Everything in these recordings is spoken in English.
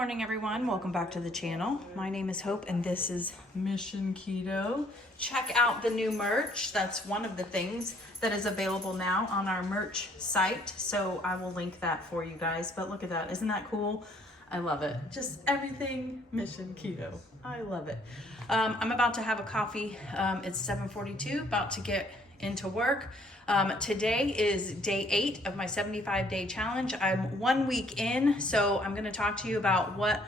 morning, everyone. Welcome back to the channel. My name is Hope and this is Mission Keto. Check out the new merch. That's one of the things that is available now on our merch site. So I will link that for you guys. But look at that. Isn't that cool? I love it. Just everything Mission Keto. I love it. I'm about to have a coffee. It's 7:42, about to get into work. Today is day 8 of my 75-day challenge. I'm 1 week in, so I'm going to talk to you about what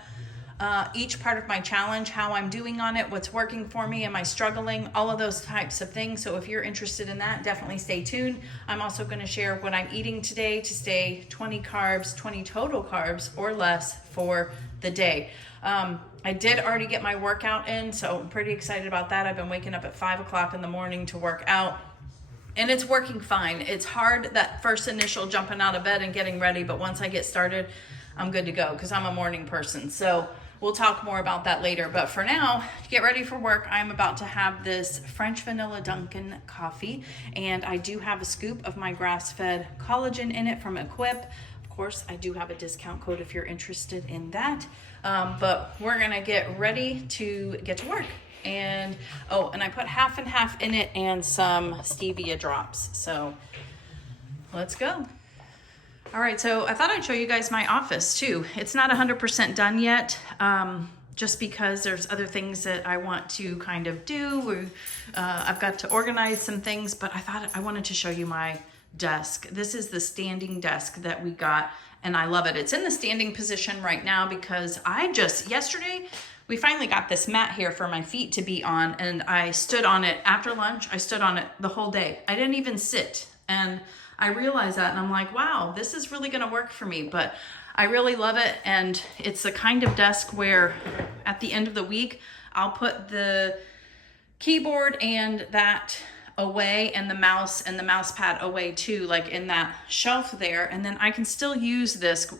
each part of my challenge, how I'm doing on it, what's working for me, am I struggling, all of those types of things. So if you're interested in that, definitely stay tuned. I'm also going to share what I'm eating today to stay 20 carbs, 20 total carbs or less for the day. I did already get my workout in, so I'm pretty excited about that. I've been waking up at 5 o'clock in the morning to work out. And it's working fine. It's hard, that first initial jumping out of bed and getting ready, but once I get started, I'm good to go because I'm a morning person. So we'll talk more about that later. But for now, get ready for work. I'm about to have this French vanilla Dunkin' coffee, and I do have a scoop of my grass-fed collagen in it from Equip. Of course, I do have a discount code if you're interested in that. But we're gonna get ready to get to work. And I put half and half in it and some stevia drops. So let's go. All right, so I thought I'd show you guys my office too. It's not 100% done yet, just because there's other things that I want to kind of do. I've got to organize some things, but I thought I wanted to show you my desk. This is the standing desk that we got, and I love it. It's in the standing position right now because yesterday, we finally got this mat here for my feet to be on, and I stood on it after lunch. I stood on it the whole day. I didn't even sit, and I realized that, and I'm like, wow, this is really gonna work for me, but I really love it, and it's the kind of desk where at the end of the week, I'll put the keyboard and that away, and the mouse pad away too, like in that shelf there, and then I can still use this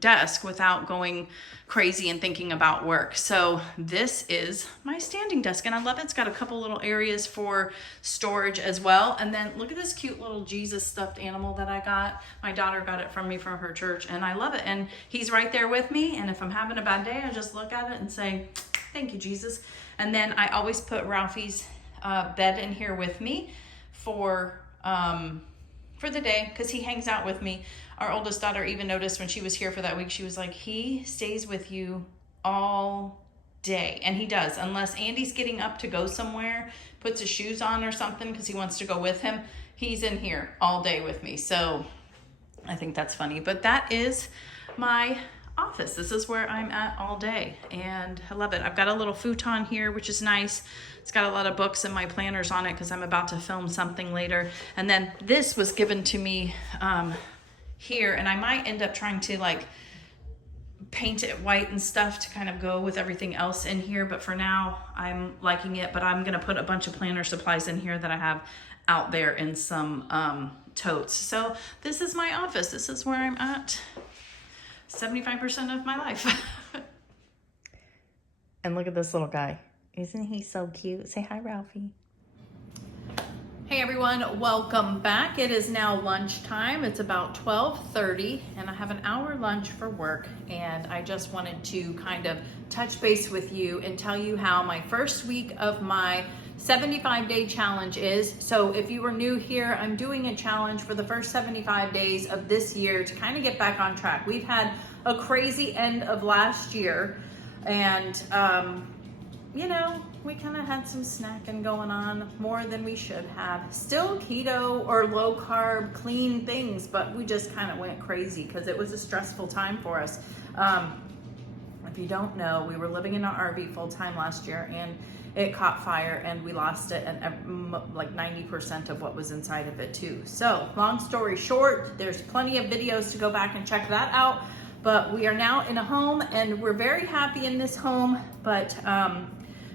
desk without going crazy and thinking about work. So this is my standing desk, and I love it. It's got a couple little areas for storage as well. And then look at this cute little Jesus stuffed animal that I got. My daughter got it from me from her church, and I love it. And he's right there with me, and if I'm having a bad day, I just look at it and say, thank you, Jesus. And then I always put Ralphie's bed in here with me for the day, because he hangs out with me. Our oldest daughter even noticed when she was here for that week, she was like, he stays with you all day. And he does, unless Andy's getting up to go somewhere, puts his shoes on or something because he wants to go with him, he's in here all day with me. So I think that's funny. But that is my office. This is where I'm at all day, and I love it. I've got a little futon here, which is nice. It's got a lot of books and my planners on it because I'm about to film something later. And then this was given to me here, and I might end up trying to like paint it white and stuff to kind of go with everything else in here, but for now I'm liking it. But I'm gonna put a bunch of planner supplies in here that I have out there in some totes. So this is my office. This is where I'm at 75% of my life. And look at this little guy. Isn't he so cute? Say hi, Ralphie. Hey everyone, welcome back. It is now lunchtime. It's about 12:30 and I have an hour lunch for work, and I just wanted to kind of touch base with you and tell you how my first week of my 75-day challenge is. So if you were new here, I'm doing a challenge for the first 75 days of this year to kind of get back on track. We've had a crazy end of last year, and you know, we kind of had some snacking going on, more than we should have. Still keto or low carb, clean things, but we just kind of went crazy because it was a stressful time for us. If you don't know, we were living in an RV full time last year, and it caught fire and we lost it, and like 90% of what was inside of it too. So long story short, there's plenty of videos to go back and check that out. But we are now in a home, and we're very happy in this home, but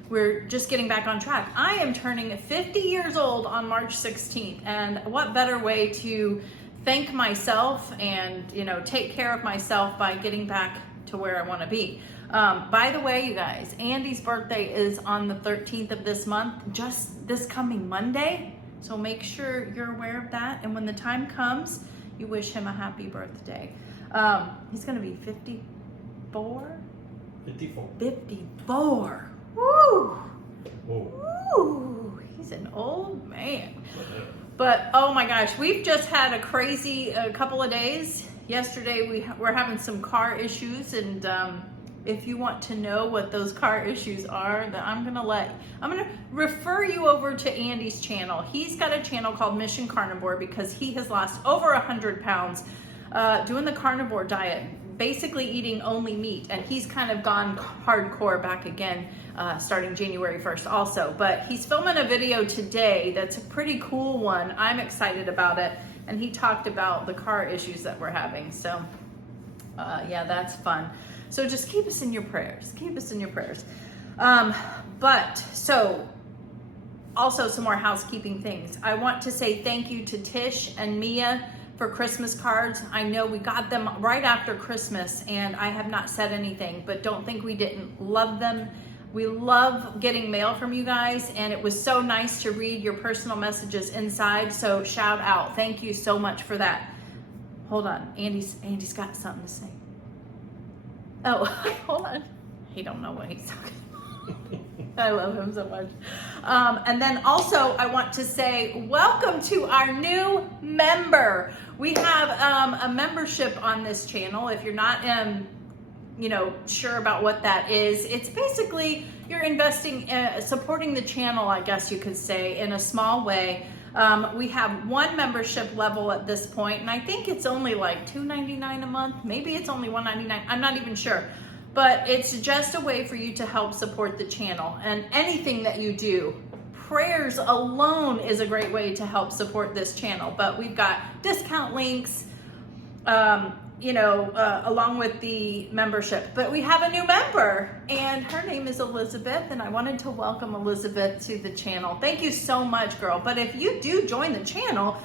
we're just getting back on track. I am turning 50 years old on March 16th, and what better way to thank myself and, you know, take care of myself by getting back to where I want to be. By the way, you guys, Andy's birthday is on the 13th of this month, just this coming Monday. So make sure you're aware of that. And when the time comes, you wish him a happy birthday. He's going to be 54. 54. 54. Woo! Whoa. Woo! He's an old man. But oh my gosh, we've just had a crazy couple of days. Yesterday we're having some car issues, and if you want to know what those car issues are, then I'm gonna refer you over to Andy's channel. He's got a channel called Mission Carnivore because he has lost over 100 pounds doing the carnivore diet, basically eating only meat, and he's kind of gone hardcore back again starting January 1st also. But he's filming a video today that's a pretty cool one. I'm excited about it, and he talked about the car issues that we're having. So yeah, that's fun. So just keep us in your prayers. Keep us in your prayers. But so also some more housekeeping things. I want to say thank you to Tish and Mia for Christmas cards. I know we got them right after Christmas, and I have not said anything, but don't think we didn't love them. We love getting mail from you guys, and it was so nice to read your personal messages inside. So shout out. Thank you so much for that. Hold on. Andy's got something to say. Oh, hold on. He don't know what he's talking about. I love him so much. And then also I want to say welcome to our new member. We have a membership on this channel. If you're not sure about what that is, it's basically you're investing, supporting the channel, I guess you could say, in a small way. We have one membership level at this point, and I think it's only like $2.99 a month. Maybe it's only $1.99. I'm not even sure. But it's just a way for you to help support the channel. And anything that you do, prayers alone is a great way to help support this channel. But we've got discount links, along with the membership. But we have a new member, and her name is Elizabeth, and I wanted to welcome Elizabeth to the channel. Thank you so much, girl. But if you do join the channel,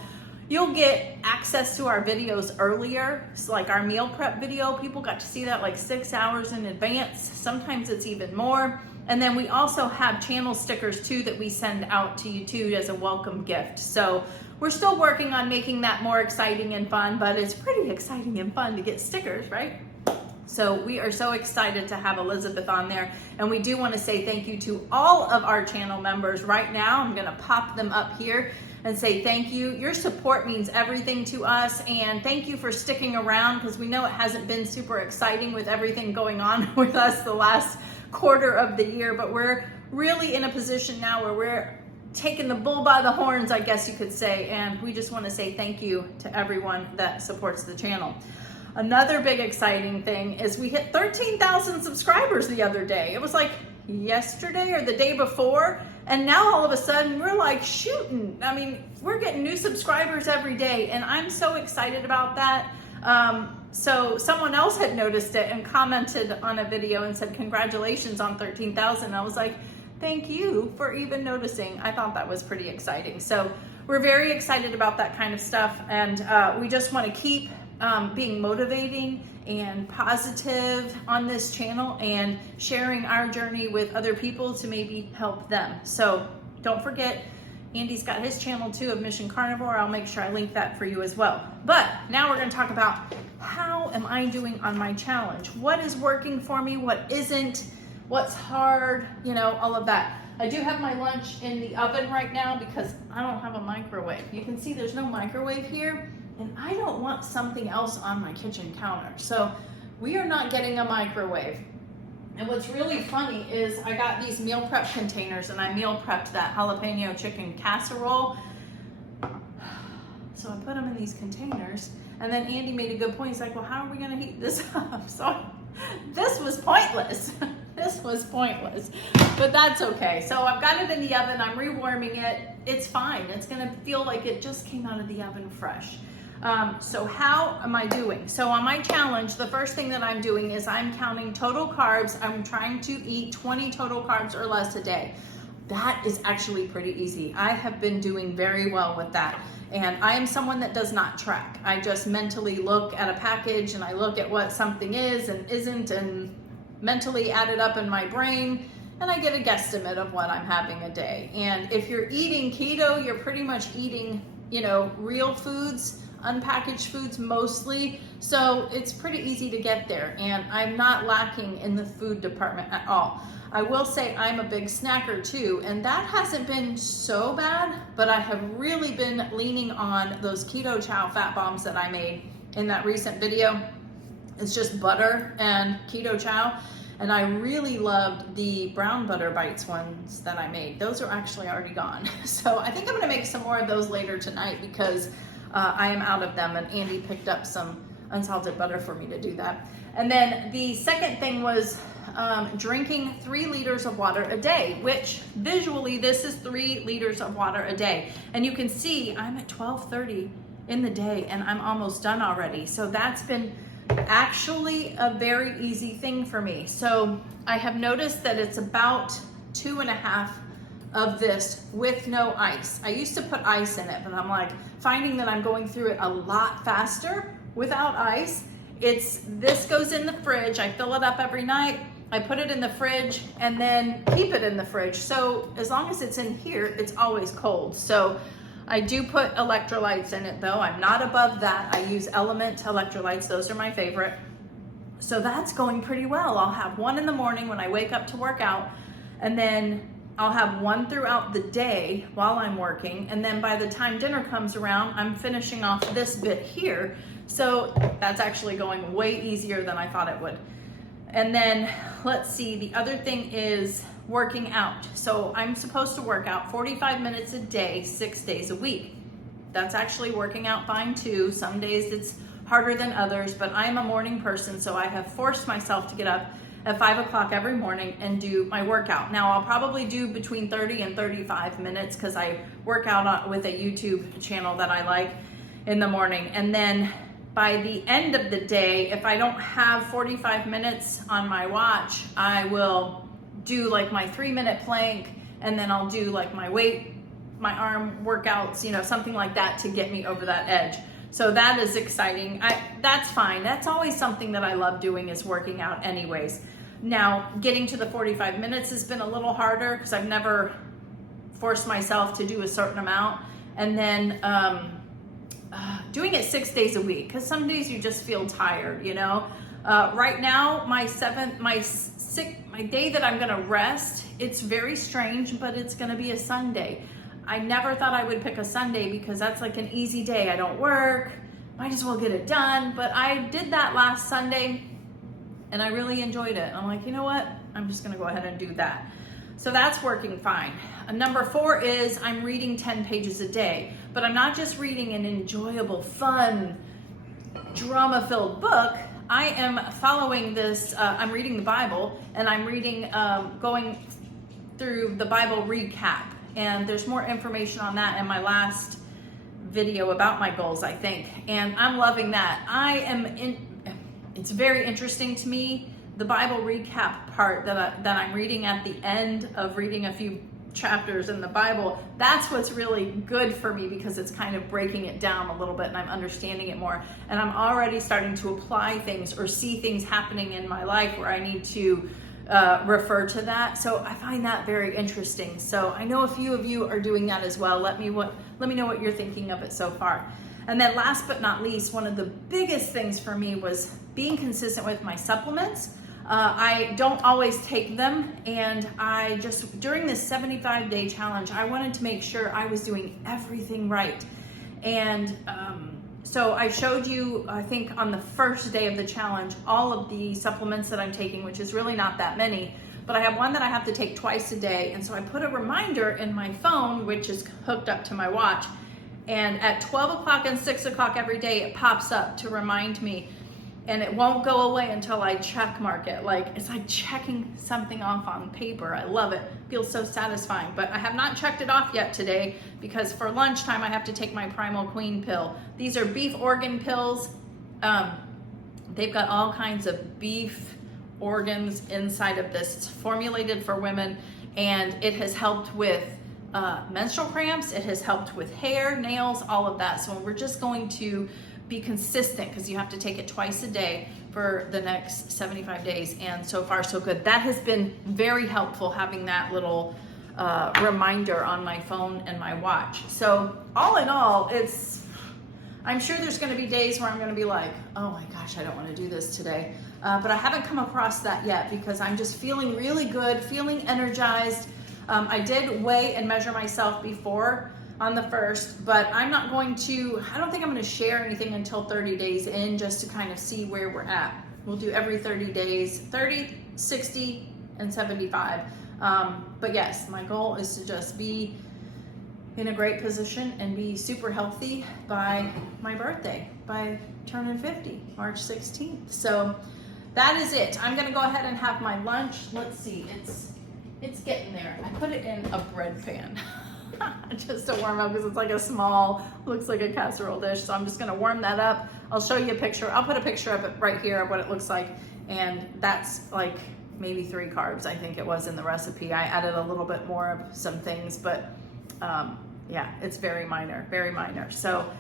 you'll get access to our videos earlier. It's like our meal prep video. People got to see that like 6 hours in advance. Sometimes it's even more. And then we also have channel stickers too that we send out to you too as a welcome gift. So we're still working on making that more exciting and fun, but it's pretty exciting and fun to get stickers, right? So we are so excited to have Elizabeth on there. And we do want to say thank you to all of our channel members right now. I'm going to pop them up here and say thank you. Your support means everything to us, and thank you for sticking around, because we know it hasn't been super exciting with everything going on with us the last quarter of the year, but we're really in a position now where we're taking the bull by the horns, I guess you could say, and we just want to say thank you to everyone that supports the channel. Another big exciting thing is we hit 13,000 subscribers the other day. It was like yesterday or the day before, and now all of a sudden we're like shooting. I mean, we're getting new subscribers every day, and I'm so excited about that. So someone else had noticed it and commented on a video and said, congratulations on 13,000. I was like, thank you for even noticing. I thought that was pretty exciting. So we're very excited about that kind of stuff, and we just want to keep being motivating and positive on this channel and sharing our journey with other people to maybe help them. So don't forget, Andy's got his channel too of Mission Carnivore. I'll make sure I link that for you as well. But now we're going to talk about how am I doing on my challenge? What is working for me? What isn't? What's hard? All of that. I do have my lunch in the oven right now because I don't have a microwave. You can see there's no microwave here, and I don't want something else on my kitchen counter. So we are not getting a microwave. And what's really funny is I got these meal prep containers, and I meal prepped that jalapeno chicken casserole. So I put them in these containers, and then Andy made a good point. He's like, well, how are we gonna heat this up? So this was pointless. This was pointless, but that's okay. So I've got it in the oven. I'm rewarming it. It's fine. It's gonna feel like it just came out of the oven fresh. So how am I doing? So on my challenge, the first thing that I'm doing is I'm counting total carbs. I'm trying to eat 20 total carbs or less a day. That is actually pretty easy. I have been doing very well with that. And I am someone that does not track. I just mentally look at a package and I look at what something is and isn't, and mentally add it up in my brain, and I get a guesstimate of what I'm having a day. And if you're eating keto, you're pretty much eating, real foods. unpackaged foods mostly, so it's pretty easy to get there, and I'm not lacking in the food department at all. I will say I'm a big snacker too, and that hasn't been so bad, but I have really been leaning on those keto chow fat bombs that I made in that recent video. It's just butter and keto chow, and I really loved the brown butter bites ones that I made. Those are actually already gone. So I think I'm gonna make some more of those later tonight because I am out of them, and Andy picked up some unsalted butter for me to do that. And then the second thing was drinking 3 liters of water a day, which visually this is 3 liters of water a day. And you can see I'm at 12:30 in the day and I'm almost done already. So that's been actually a very easy thing for me. So I have noticed that it's about 2.5 of this with no ice. I used to put ice in it, but I'm like finding that I'm going through it a lot faster without ice. This goes in the fridge. I fill it up every night. I put it in the fridge and then keep it in the fridge. So as long as it's in here, it's always cold. So I do put electrolytes in it though. I'm not above that. I use Element electrolytes. Those are my favorite. So that's going pretty well. I'll have one in the morning when I wake up to work out, and then I'll have one throughout the day while I'm working. And then by the time dinner comes around, I'm finishing off this bit here. So that's actually going way easier than I thought it would. And then let's see, the other thing is working out. So I'm supposed to work out 45 minutes a day, 6 days a week. That's actually working out fine too. Some days it's harder than others, but I'm a morning person, so I have forced myself to get up at 5 o'clock every morning and do my workout. Now I'll probably do between 30 and 35 minutes because I work out with a YouTube channel that I like in the morning. And then by the end of the day, if I don't have 45 minutes on my watch, I will do like my 3-minute plank, and then I'll do like my arm workouts, something like that to get me over that edge. So that is exciting. That's fine. That's always something that I love doing, is working out anyways. Now, getting to the 45 minutes has been a little harder because I've never forced myself to do a certain amount. And then doing it 6 days a week, because some days you just feel tired, Right now, my day that I'm gonna rest, it's very strange, but it's gonna be a Sunday. I never thought I would pick a Sunday because that's like an easy day. I don't work, might as well get it done. But I did that last Sunday and I really enjoyed it. I'm like, you know what? I'm just gonna go ahead and do that. So that's working fine. Number 4 is I'm reading 10 pages a day, but I'm not just reading an enjoyable, fun, drama-filled book. I am following this, I'm reading the Bible, and I'm reading, going through the Bible recap. And there's more information on that in my last video about my goals, I think. And I'm loving that. It's very interesting to me, the Bible recap part that I'm reading at the end of reading a few chapters in the Bible. That's what's really good for me because it's kind of breaking it down a little bit and I'm understanding it more. And I'm already starting to apply things or see things happening in my life where I need to refer to that. So I find that very interesting. So I know a few of you are doing that as well. Let me know what you're thinking of it so far. And then last but not least, one of the biggest things for me was being consistent with my supplements. I don't always take them, and I just, during this 75-day challenge, I wanted to make sure I was doing everything right. And so I showed you, I think on the first day of the challenge, all of the supplements that I'm taking, which is really not that many, but I have one that I have to take twice a day. And so I put a reminder in my phone, which is hooked up to my watch. And at 12 o'clock and 6 o'clock every day, it pops up to remind me. And it won't go away until I check mark it. It's like checking something off on paper. I love it. Feels so satisfying. But I have not checked it off yet today because for lunchtime I have to take my Primal Queen pill. These are beef organ pills. They've got all kinds of beef organs inside of this. It's formulated for women, and it has helped with menstrual cramps. It has helped with hair, nails, all of that. So we're just going to be consistent because you have to take it twice a day for the next 75 days. And so far so good. That has been very helpful, having that little reminder on my phone and my watch. So all in all, I'm sure there's gonna be days where I'm gonna be like, oh my gosh, I don't wanna do this today. But I haven't come across that yet because I'm just feeling really good, feeling energized. I did weigh and measure myself before on the 1st, but I don't think I'm gonna share anything until 30 days in, just to kind of see where we're at. We'll do every 30 days, 30, 60, and 75. But yes, my goal is to just be in a great position and be super healthy by my birthday, by turning 50, March 16th. So that is it. I'm gonna go ahead and have my lunch. Let's see, it's getting there. I put it in a bread pan just to warm up because it's like a small, looks like a casserole dish. So I'm just gonna warm that up. I'll show you a picture. I'll put a picture of it right here of what it looks like. And that's like maybe 3 carbs, I think it was in the recipe. I added a little bit more of some things, but yeah, it's very minor, very minor. So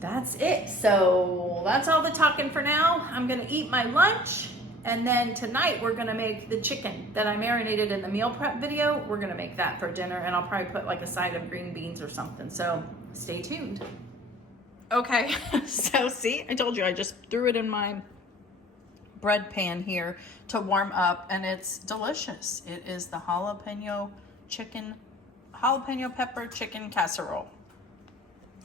that's it. So that's all the talking for now. I'm gonna eat my lunch, and then tonight we're gonna make the chicken that I marinated in the meal prep video. We're gonna make that for dinner, and I'll probably put like a side of green beans or something. So stay tuned. Okay, so see, I told you I just threw it in my bread pan here to warm up, and it's delicious. It is the jalapeno pepper chicken casserole.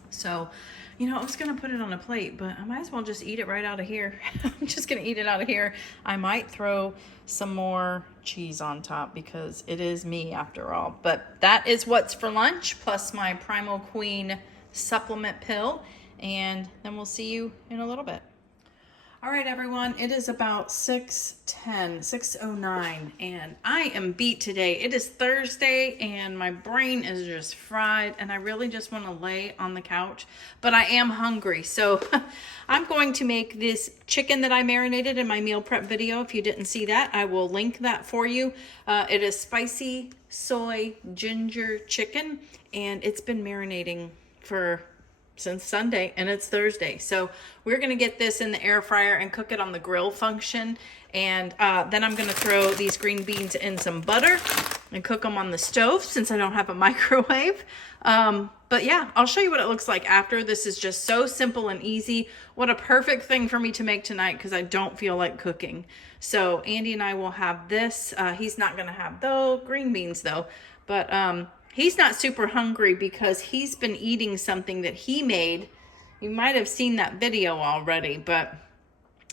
So, you know, I was gonna put it on a plate, but I might as well just eat it right out of here. I'm just gonna eat it out of here. I might throw some more cheese on top because it is me after all. But that is what's for lunch, plus my Primal Queen supplement pill, and then we'll see you in a little bit. All right, everyone, it is about 6:09, and I am beat today. It is Thursday, and my brain is just fried, and I really just want to lay on the couch, but I am hungry. So I'm going to make this chicken that I marinated in my meal prep video. If you didn't see that, I will link that for you. It is spicy soy ginger chicken, and it's been marinating since Sunday, and it's Thursday. So we're gonna get this in the air fryer and cook it on the grill function. And then I'm gonna throw these green beans in some butter and cook them on the stove since I don't have a microwave. But yeah, I'll show you what it looks like after. This is just so simple and easy. What a perfect thing for me to make tonight because I don't feel like cooking. So Andy and I will have this. He's not gonna have the green beans though, but he's not super hungry because he's been eating something that he made. You might have seen that video already, but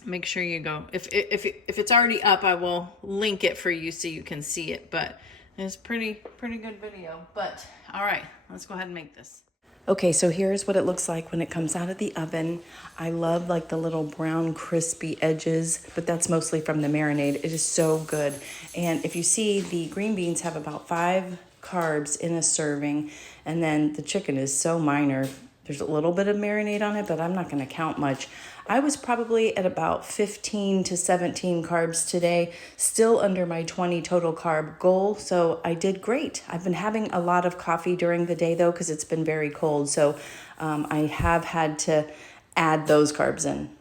make sure you go. If it's already up, I will link it for you so you can see it. But it's pretty good video. But all right, let's go ahead and make this. Okay, so here's what it looks like when it comes out of the oven. I love like the little brown crispy edges, but that's mostly from the marinade. It is so good. And if you see, the green beans have about 5 carbs in a serving, and then the chicken is so minor. There's a little bit of marinade on it, but I'm not going to count much. I was probably at about 15 to 17 carbs today, still under my 20 total carb goal, so I did great. I've been having a lot of coffee during the day though because it's been very cold, so I have had to add those carbs in.